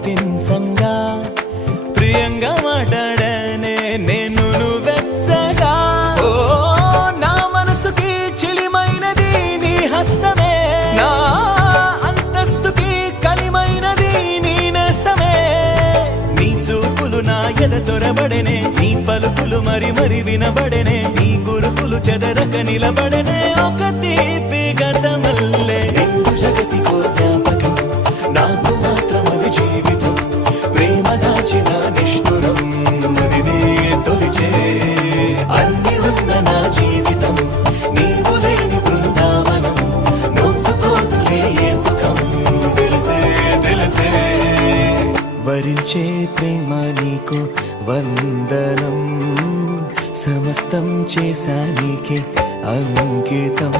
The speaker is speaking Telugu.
మురిపించంగా ప్రియంగా మాట్లాడనే నేను నువ్వెచ్చగా ఓ నా మనసుకి చిలిమైనది నీ హస్తమే నా అంతస్తుకి కలిమైనది నీ నేస్తమే నీ చూపులు నా ఎద చొరబడెనే నీ పలుకులు మరి మరి వినబడెనే నీ గురుకులు చెదరక నిలబడెనే ఒక తీపి గతమల్లే నిండు జగతికో జ్ఞాపకం నాకు మాత్రమది జీవితం ప్రేమ దాచిన నిష్ఠురం మదినే తొలిచే అన్ని ఉన్న నా జీవితం నీవు లేని బృందావనం నోచుకోదులే ఏ సుఖం తెలిసే తెలిసే వరించే ప్రేమ నీకు వందనం సమస్తం చేశా నీకే అంకితం